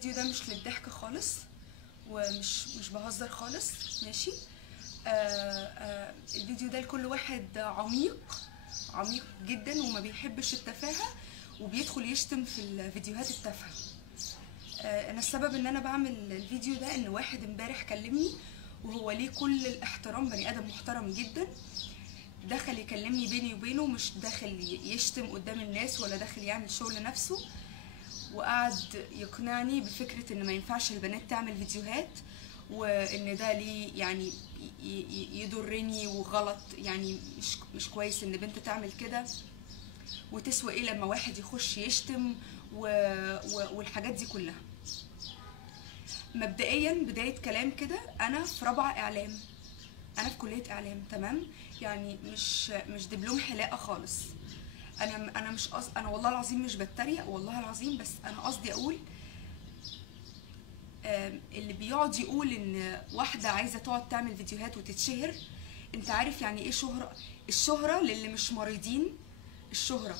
الفيديو ده مش للضحك خالص ومش بهزر خالص، ماشي. الفيديو ده لكل واحد عميق جدا وما بيحبش التفاهة وبيدخل يشتم في الفيديوهات التافهة. انا السبب ان انا بعمل الفيديو ده ان واحد امبارح كلمني وهو ليه كل الاحترام، بني ادم محترم جدا، دخل يكلمني بيني وبينه، مش داخل يشتم قدام الناس ولا داخل يعمل شغل نفسه، وقعد يقنعني بفكرة ان ما ينفعش البنات تعمل فيديوهات وان ده ليه يعني يضرني وغلط، يعني مش كويس ان بنت تعمل كده، وتسوى ايه لما واحد يخش يشتم والحاجات دي كلها. مبدئيا بداية كلام كده، انا في رابعة اعلام، انا في كلية اعلام، تمام، يعني مش دبلوم حلاقة خالص. انا مش انا والله العظيم مش بتريق، والله العظيم، بس انا قصدي اقول اللي بيقعد يقول ان واحدة عايزة تقعد تعمل فيديوهات وتتشهر، انت عارف يعني ايه شهرة؟ الشهرة للي مش مريضين، الشهرة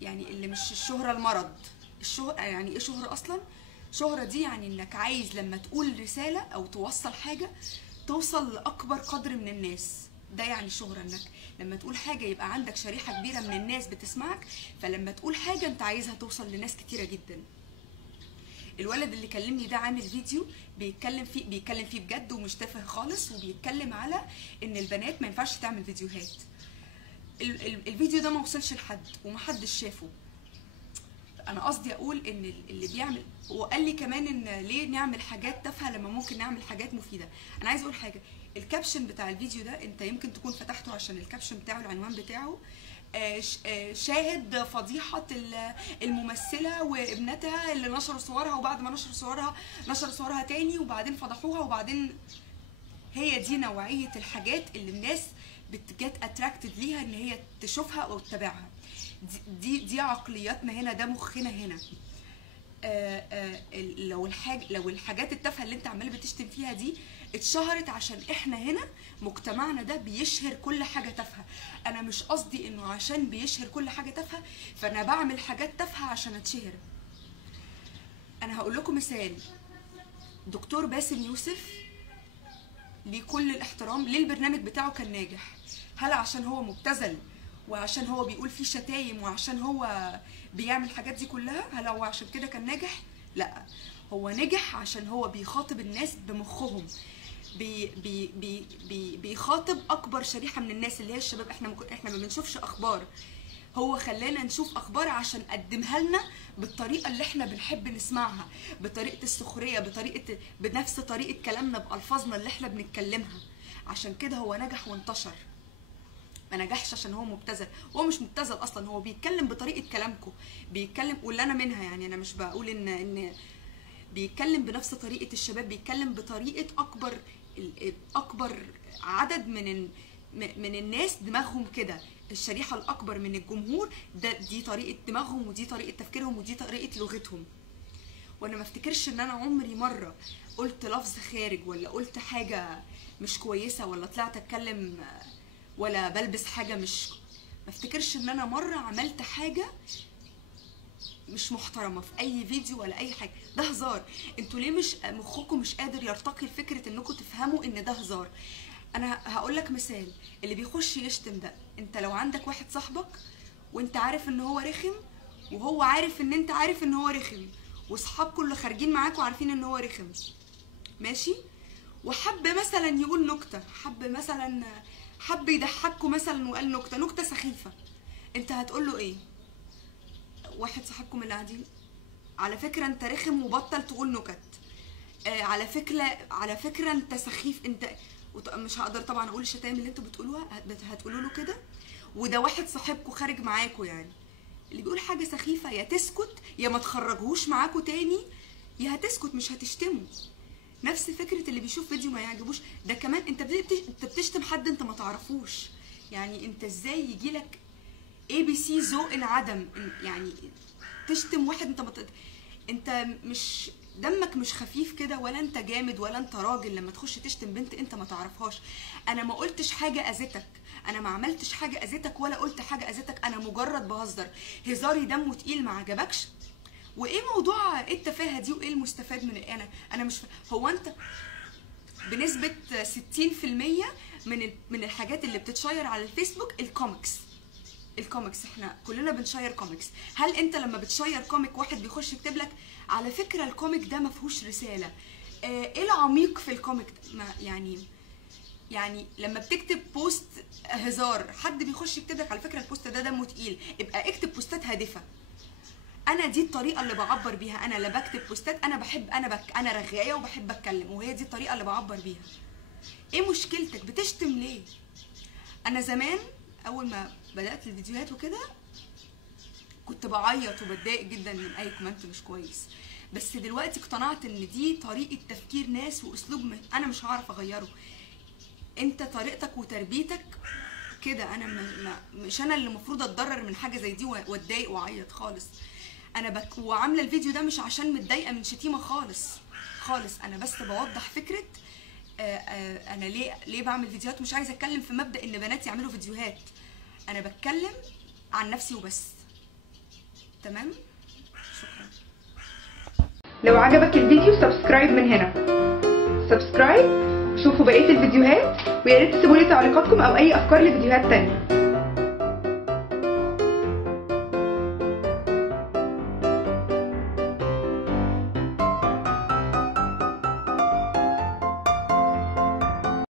يعني اللي مش الشهرة المرض، الشهرة يعني ايه شهرة اصلا؟ شهرة دي يعني انك عايز لما تقول رسالة او توصل حاجة توصل لاكبر قدر من الناس، ده يعني شهرة، انك لما تقول حاجة يبقى عندك شريحة كبيرة من الناس بتسمعك، فلما تقول حاجة انت عايزها توصل لناس كتيرة جدا. الولد اللي كلمني ده عامل فيديو بيتكلم فيه بجد ومش تافه خالص، وبيتكلم على ان البنات ما ينفعش تعمل فيديوهات. الفيديو ده ما وصلش لحد ومحدش شافه. انا قصدي اقول ان اللي بيعمل، وقال لي كمان ان ليه نعمل حاجات تافهه لما ممكن نعمل حاجات مفيده. انا عايز اقول حاجه، الكابشن بتاع الفيديو ده انت يمكن تكون فتحته عشان الكابشن بتاعه، العنوان بتاعه شاهد فضيحة الممثلة وابنتها اللي نشروا صورها، وبعد ما نشروا صورها تاني وبعدين فضحوها، وبعدين هي دي نوعية الحاجات اللي الناس بتجت اتراكتد ليها ان هي تشوفها او تتابعها. دي عقلياتنا هنا، ده مخنا هنا. لو الحاجات التافهه اللي انت عمال بتشتم فيها دي اتشهرت عشان احنا هنا مجتمعنا ده بيشهر كل حاجه تافهه. انا مش قصدي انه عشان بيشهر كل حاجه تافهه فانا بعمل حاجات تافهه عشان اتشهر. انا هقول لكم مثال، دكتور باسم يوسف ليه كل الاحترام، ليه البرنامج بتاعه كان ناجح؟ هل عشان هو مبتذل وعشان هو بيقول فيه شتايم وعشان هو بيعمل الحاجات دي كلها؟ هل هو عشان كده كان ناجح؟ لا، هو نجح عشان هو بيخاطب الناس بمخهم، بيخاطب اكبر شريحه من الناس اللي هي الشباب. احنا ما بنشوفش اخبار، هو خلانا نشوف اخبار عشان قدمها لنا بالطريقه اللي احنا بنحب نسمعها، بطريقه السخريه، بنفس طريقه كلامنا، بالفاظنا اللي احنا بنتكلمها. عشان كده هو نجح وانتشر، ما نجحش عشان هو مبتذل. هو مش مبتذل اصلا، هو بيتكلم بطريقه كلامكم، بيتكلم واللي انا منها، يعني انا مش بقول ان بيتكلم بنفس طريقه الشباب، بيتكلم بطريقه اكبر عدد من الناس دماغهم كده، الشريحه الاكبر من الجمهور دي طريقه دماغهم ودي طريقه تفكيرهم ودي طريقه لغتهم. وانا ما افتكرش ان انا عمري مره قلت لفظ خارج ولا قلت حاجه مش كويسه ولا طلعت اتكلم ولا بلبس حاجه ما افتكرش ان انا مره عملت حاجه مش محترمه في اي فيديو ولا اي حاجه. ده هزار، انتوا ليه مش مخكم مش قادر يرتقي لفكره انكم تفهموا ان ده هزار؟ انا هقول لك مثال، اللي بيخش يشتم ده، انت لو عندك واحد صاحبك وانت عارف ان هو رخم وهو عارف ان انت عارف ان هو رخم، واصحابكم اللي خارجين معاكم عارفين ان هو رخم، ماشي، وحب مثلا يقول نكته، حب يضحكوا مثلا وقال نكته سخيفه، انت هتقول له ايه؟ واحد صاحبكم اللي قاعدين، على فكره انت رخم وبطل تقول نكت، على فكره انت سخيف، انت مش هقدر طبعا اقول الشتايم اللي انتوا بتقولوها، هتقولوا له كده. وده واحد صاحبكم خارج معاكم، يعني اللي بيقول حاجه سخيفه يا تسكت يا ما تخرجوش معاكم تاني، يا هتسكت مش هتشتموا. نفس فكره اللي بيشوف فيديو ما يعجبوش ده، كمان انت بتشتم حد انت ما تعرفوش، يعني انت ازاي يجيلك ABC ذوق انعدم، يعني تشتم واحد انت مش دمك مش خفيف كده، ولا انت جامد ولا انت راجل لما تخش تشتم بنت انت ما تعرفهاش. انا ما قلتش حاجه اذتك، انا ما عملتش حاجه اذتك ولا قلت حاجه اذتك، انا مجرد بهزر، هزاري دمه تقيل ما عجبكش وايه موضوع ايه التفاهه دي وايه المستفاد من انا مش هو انت بنسبه 60% من الحاجات اللي بتتشير على الفيسبوك الكوميكس احنا كلنا بنشير كوميكس. هل انت لما بتشير كوميك واحد بيخش يكتب لك على فكره الكوميك ده ما فيهوش رساله، ايه العميق في الكوميك ما يعني لما بتكتب بوست هزار حد بيخش يكتب لك على فكره البوست ده دمه تقيل، ابقى اكتب بوستات هادفه. انا دي الطريقه اللي بعبر بيها، انا لا بكتب بوستات، انا رغايه وبحب اتكلم، وهي دي الطريقه اللي بعبر بيها. ايه مشكلتك بتشتم ليه؟ انا زمان اول ما بدات الفيديوهات وكده كنت بعيط وبتضايق جدا من اي كومنت مش كويس، بس دلوقتي اقتنعت ان دي طريقه تفكير ناس واسلوب انا مش هعرف اغيره. انت طريقتك وتربيتك كده، انا مش انا اللي المفروض اتضرر من حاجه زي دي واتضايق واعيط خالص. انا وعامله الفيديو ده مش عشان متضايقه من شتيمه خالص، انا بس بوضح فكره انا ليه بعمل فيديوهات. مش عايزه اتكلم في مبدا ان بنات يعملوا فيديوهات، انا بتكلم عن نفسي وبس. تمام، شكرا. لو عجبك الفيديو سبسكرايب من هنا، سبسكرايب وشوفوا بقيه الفيديوهات، ويا ريت تسيبوا لي تعليقاتكم او اي افكار لفيديوهات تانية.